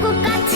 Cucaracha.